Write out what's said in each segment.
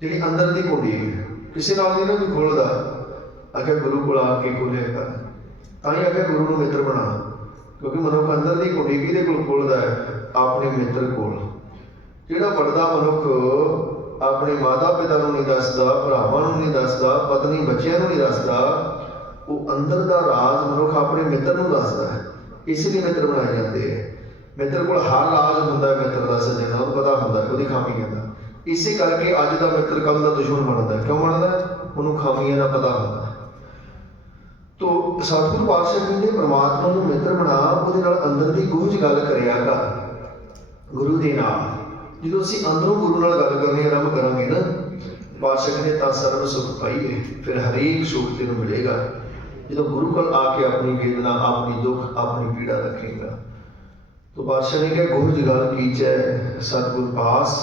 ਜਿਹੜੀ ਅੰਦਰ ਦੀ ਕੁੰਡੀ ਹੈ। ਕਿਸੇ ਨਾਲ ਨਹੀਂ ਨਾ ਕੋਈ ਖੋਲਦਾ। ਅਗੇ ਗੁਰੂ ਕੋਲ ਆ ਕੇ ਖੋਲਿਆ ਕਰ ਤਾਂ ਹੀ ਅਗੇ ਗੁਰੂ ਨੂੰ ਮਿੱਤਰ ਬਣਾ। ਕਿਉਂਕਿ ਮਨੁੱਖ ਅੰਦਰ ਦੀ ਕੁੰਡੀ ਕਿਹਦੇ ਕੋਲ ਖੋਲਦਾ ਹੈ? ਆਪਣੇ ਮਿੱਤਰ ਕੋਲ। ਜਿਹੜਾ ਪੜਦਾ ਮਨੁੱਖ ਆਪਣੇ ਮਾਤਾ ਪਿਤਾ ਨੂੰ ਨਹੀਂ ਦੱਸਦਾ, ਭਰਾਵਾਂ ਨੂੰ ਨਹੀਂ ਦੱਸਦਾ ਪਤਨੀ ਬੱਚਿਆਂ ਨੂੰ ਨਹੀਂ ਦੱਸਦਾ, ਉਹ ਅੰਦਰ ਦਾ ਰਾਜ਼ ਮਨੁੱਖ ਆਪਣੇ ਮਿੱਤਰ ਨੂੰ ਦੱਸਦਾ ਹੈ। ਇਸ ਲਈ ਮਿੱਤਰ ਬਣਾਏ ਜਾਂਦੇ ਹੈ। ਮਿੱਤਰ ਕੋਲ ਹਰ ਰਾਜ਼ ਹੁੰਦਾ ਹੈ, ਮਿੱਤਰ ਦਾ ਸੱਜਣਾ, ਉਹਨੂੰ ਪਤਾ ਹੁੰਦਾ ਉਹਦੀ ਖਾਮੀ ਕਹਿੰਦਾ। ਇਸੇ ਕਰਕੇ ਅੱਜ ਦਾ ਮਿੱਤਰ ਕੱਲ ਦਾ ਦੁਸ਼ਮਣ ਬਣਦਾ ਕਿਉਂ ਬਣਦਾ ਉਹਨੂੰ ਖਾਮੀਆਂ ਦਾ ਪਤਾ ਹੁੰਦਾ ਤੋ ਸਤਿਗੁਰੂ ਪਾਤਸ਼ਾਹ ਕਹਿੰਦੇ ਪ੍ਰਮਾਤਮਾ ਨੂੰ ਮਿੱਤਰ ਬਣਾ, ਉਹਦੇ ਨਾਲ ਅੰਦਰ ਦੀ ਗੂਝ ਗੱਲ ਕਰਿਆ ਕਰ। ਗੁਰੂ ਦੇ ਨਾਲ ਜਦੋਂ ਅਸੀਂ ਅੰਦਰੋਂ ਗੁਰੂ ਨਾਲ ਗੱਲ ਕਰਨੀ ਆਰੰਭ ਕਰਾਂਗੇ ਨਾ, ਪਾਤਸ਼ਾਹ ਕਹਿੰਦੇ, ਤਾਂ ਸਰਬ ਸੁਖ ਪਾਈਏ, ਫਿਰ ਹਰੇਕ ਸੁਖ ਤੈਨੂੰ ਮਿਲੇਗਾ। ਜਦੋਂ ਗੁਰੂ ਕੋਲ ਆ ਕੇ ਆਪਣੀ ਵੇਦਨਾ, ਆਪਣੀ ਦੁੱਖ, ਆਪਣੀ ਪੀੜਾ ਰੱਖੇਗਾ। ਤੋ ਪਾਤਸ਼ਾਹ ਨੇ ਕਿਹਾ ਗੂਝ ਗੱਲ ਕੀਚੈ ਸਤਿਗੁਰ ਪਾਸ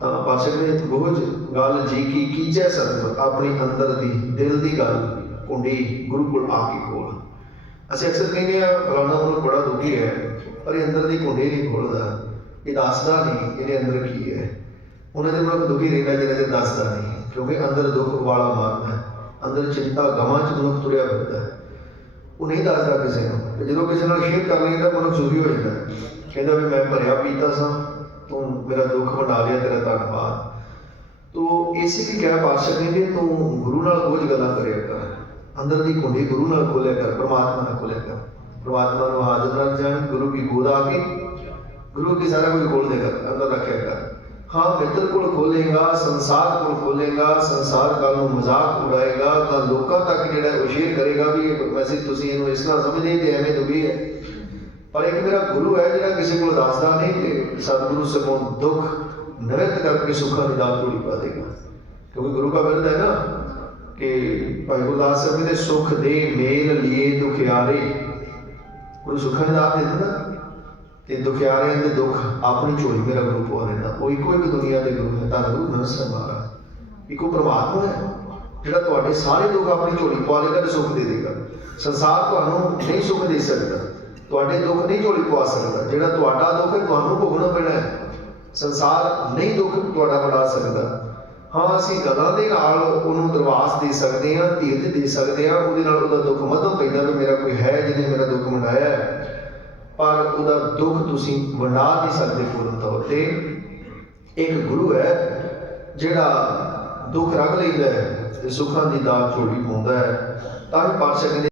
ਤਾਂ ਪਾਤਸ਼ਾਹ ਨੇ ਗੂਝ ਗੱਲ ਜੀ ਕੀ ਕੀਚੈ ਸਤਿਗੁਰ ਆਪਣੀ ਅੰਦਰ ਦੀ ਦਿਲ ਦੀ ਗੱਲ ਕੁੰਡੀ ਗੁਰੂ ਕੋਲ ਆ ਕੇ ਖੋਲ। ਅਸੀਂ ਅਕਸਰ ਕਹਿੰਦੇ ਆ ਫਲਾਣਾ ਮਨੁੱਖ ਬੜਾ ਦੁਖੀ ਹੈ, ਪਰ ਇਹ ਅੰਦਰ ਦੀ ਕੁੰਡੀ ਨਹੀਂ ਖੋਲਦਾ। ਇਹ ਦੱਸਦਾ ਨਹੀਂ, ਇਹਦੇ ਅੰਦਰ ਕੀ ਹੈ। ਉਹਨਾਂ ਦੇ ਮਨੁੱਖ ਦੁਖੀ ਰਹਿੰਦਾ ਜਿਹੜਾ ਜੇ ਦੱਸਦਾ ਨਹੀਂ, ਕਿਉਂਕਿ ਅੰਦਰ ਦੁੱਖ ਵਾਲਾ ਮਾਰਦਾ ਅੰਦਰ ਚਿੰਤਾ ਗਮਾਂ ਚ ਮਨੁੱਖ ਤੁਰਿਆ ਫਿਰਦਾ ਉਹ ਨਹੀਂ ਦੱਸਦਾ ਕਿਸੇ ਨੂੰ। ਜਦੋਂ ਕਿਸੇ ਨਾਲ ਸ਼ੇਅਰ ਕਰ ਲੈਂਦਾ, ਮਨੁੱਖ ਸੁਖੀ ਹੋ ਜਾਂਦਾ ਕਹਿੰਦਾ ਵੀ ਮੈਂ ਭਰਿਆ ਪੀਤਾ ਸਾਂ ਤੂੰ ਮੇਰਾ ਦੁੱਖ ਵੰਡਾ ਲਿਆ, ਤੇਰਾ ਧੰਨਵਾਦ। ਤੋ ਇਸੇ ਲਈ ਕਿਹਾ ਪਾਤਸ਼ਾਹ ਕਹਿੰਦੇ ਤੂੰ ਗੁਰੂ ਨਾਲ ਕੁਝ ਗੱਲਾਂ ਕਰਿਆ ਕਰ। ਅੰਦਰ ਦੀ ਕੁੰਡੀ ਗੁਰੂ ਨਾਲ ਖੋਲਿਆ ਕਰ, ਪ੍ਰਮਾਤਮਾ ਨਾਲ ਖੋਲਿਆ ਕਰ। ਪ੍ਰਮਾਤਮਾ ਨੂੰ ਹਾਜ਼ਰ ਰੱਖ ਜਾਣ, ਗੁਰੂ ਕੀ ਗੋਦ ਆ ਕੇ ਗੁਰੂ ਕੀ ਸਾਰਾ ਕੁਝ ਖੋਲ ਦੇ ਕਰ, ਅੰਦਰ ਰੱਖਿਆ ਕਰ। ਹਾਂ, ਮਿੱਤਰ ਕੋਲ ਖੋਲੇਗਾ, ਸੰਸਾਰ ਕੋਲ ਖੋਲੇਗਾ, ਸੰਸਾਰ ਕੱਲ ਨੂੰ ਮਜ਼ਾਕ ਉਡਾਏਗਾ, ਤਾਂ ਲੋਕਾਂ ਤੱਕ ਜਿਹੜਾ ਉਹ ਸ਼ੇਅਰ ਕਰੇਗਾ ਵੀ ਇਹ ਵੈਸੇ ਤੁਸੀਂ ਇਹਨੂੰ ਇਸ ਤਰ੍ਹਾਂ ਸਮਝਦੇ ਤੇ ਐਵੇਂ ਦੁਖੀ ਹੈ। ਪਰ ਇੱਕ ਮੇਰਾ ਗੁਰੂ ਹੈ ਜਿਹੜਾ ਕਿਸੇ ਕੋਲ ਦੱਸਦਾ ਨਹੀਂ ਤੇ ਸਤਿਗੁਰੂ ਸਗੋਂ ਦੁੱਖ ਨਿਵਰਤ ਕਰਕੇ ਸੁੱਖਾਂ ਦੀ ਦਾਤ ਝੋਲੀ ਪਾ ਦੇਗਾ। ਕਿਉਂਕਿ ਗੁਰੂ ਦਾ ਬਿਰਧ ਹੈ ਨਾ ਕਿ ਭਾਈ ਗੁਰਦਾਸ ਸਾਹਿਬ ਕਹਿੰਦੇ, ਸੁਖ ਦੇ ਮੇਲ ਲਿਏ ਦੁਖਿਆਰੇ। ਗੁਰੂ ਸੁੱਖਾਂ ਦੀ ਦਾਤ ਦੇ ਦਿੰਦਾ। ਤੇ ਦੁਖਿਆਰਿਆਂ ਦੇ ਦੁੱਖ ਆਪਣੀ ਝੋਲੀ ਮੇਰਾ ਗੁਰੂ ਪਵਾ ਦਿੰਦਾ। ਉਹ ਇੱਕੋ ਇੱਕ ਦੁਨੀਆ ਦੇ ਗੁਰੂ ਹੈ ਤਾਂ ਗੁਰੂ ਗ੍ਰੰਥ ਸਾਹਿਬ ਮਹਾਰਾਜ। ਇੱਕੋ ਪ੍ਰਮਾਤਮਾ ਹੈ, ਜਿਹੜਾ ਤੁਹਾਡੇ ਸਾਰੇ ਦੁੱਖ ਆਪਣੀ ਝੋਲੀ ਪਵਾ ਲੇਗਾ ਤੇ ਸੁੱਖ ਦੇ ਦੇਗਾ। ਸੰਸਾਰ ਤੁਹਾਨੂੰ ਨਹੀਂ ਸੁੱਖ ਦੇ ਸਕਦਾ। ਤੁਹਾਡੇ ਦੁੱਖ ਨਹੀਂ ਝੋਲੀ ਪਵਾ ਸਕਦਾ। ਜਿਹੜਾ ਤੁਹਾਡਾ ਦੁੱਖ ਹੈ, ਤੁਹਾਨੂੰ ਭੋਗਣਾ ਪੈਣਾ ਹੈ। ਸੰਸਾਰ ਨਹੀਂ ਦੁੱਖ ਤੁਹਾਡਾ ਬਣਾ ਸਕਦਾ। ਹਾਂ, ਅਸੀਂ ਗੱਲਾਂ ਦੇ ਨਾਲ ਉਹਨੂੰ ਦਰਵਾਸ ਦੇ ਸਕਦੇ ਹਾਂ, ਧੀਰਜ ਦੇ ਸਕਦੇ ਹਾਂ, ਉਹਦੇ ਨਾਲ ਉਹਦਾ ਦੁੱਖ ਮੱਧਮ ਪੈਂਦਾ ਵੀ ਮੇਰਾ ਕੋਈ ਹੈ ਜਿਹਨੇ ਮੇਰਾ ਦੁੱਖ ਵੰਡਾਇਆ ਹੈ। ਪਰ ਉਹਦਾ ਦੁੱਖ ਤੁਸੀਂ ਵੰਡਾ ਨਹੀਂ ਸਕਦੇ ਪੂਰਨ ਤੌਰ ਤੇ। ਇੱਕ ਗੁਰੂ ਹੈ, ਜਿਹੜਾ ਦੁੱਖ ਰੱਖ ਲੈਂਦਾ ਹੈ ਤੇ ਸੁੱਖਾਂ ਦੀ ਦਾਤ ਝੋਲੀ ਪਾਉਂਦਾ ਹੈ। ਤਾਂ ਹੀ ਪਾਤਸ਼ਾਹ